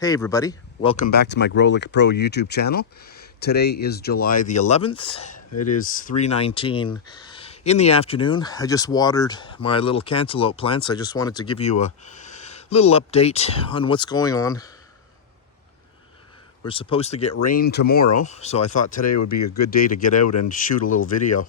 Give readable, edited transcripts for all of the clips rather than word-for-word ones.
Hey everybody, welcome back to my Grow Like a Pro YouTube channel. Today is July the 11th. It is 3:19 in the afternoon. I just watered my little cantaloupe plants. I just wanted to give you a little update on what's going on. We're supposed to get rain tomorrow, so I thought today would be a good day to get out and shoot a little video.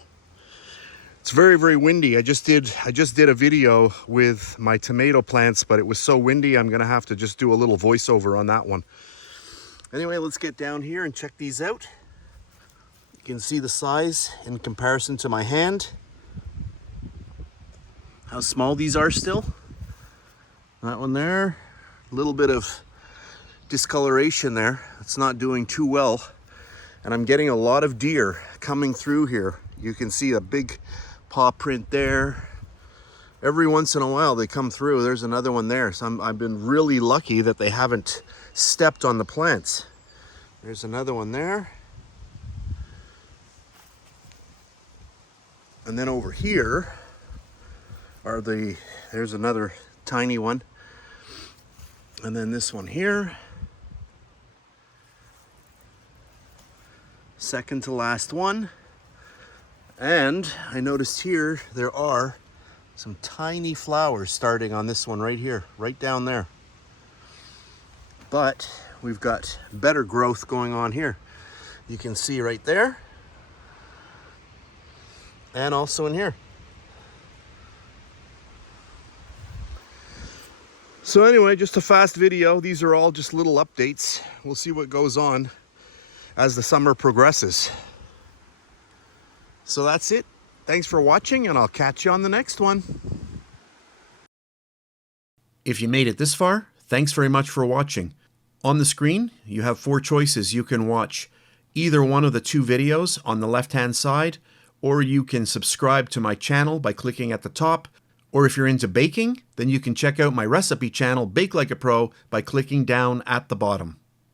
It's very, very windy. I just did a video with my tomato plants, but it was so windy I'm gonna have to just do a little voiceover on that one. Anyway, let's get down here and check these out. You can see the size in comparison to my hand. How small these are still. That one there, a little bit of discoloration there. It's not doing too well. And I'm getting a lot of deer coming through here. You can see a big paw print there. Every once in a while they come through. There's another one there. So I've been really lucky that they haven't stepped on the plants. There's another one there. And then over here are there's another tiny one. And then this one here. Second to last one. And I noticed here there are some tiny flowers starting on this one right here, right down there. But we've got better growth going on here. You can see right there. And also in here. So anyway, just a fast video. These are all just little updates. We'll see what goes on as the summer progresses. So that's it. Thanks for watching, and I'll catch you on the next one. If you made it this far, thanks very much for watching. On the screen, you have 4 choices. You can watch either one of the 2 videos on the left-hand side, or you can subscribe to my channel by clicking at the top. Or if you're into baking, then you can check out my recipe channel, Bake Like a Pro, by clicking down at the bottom.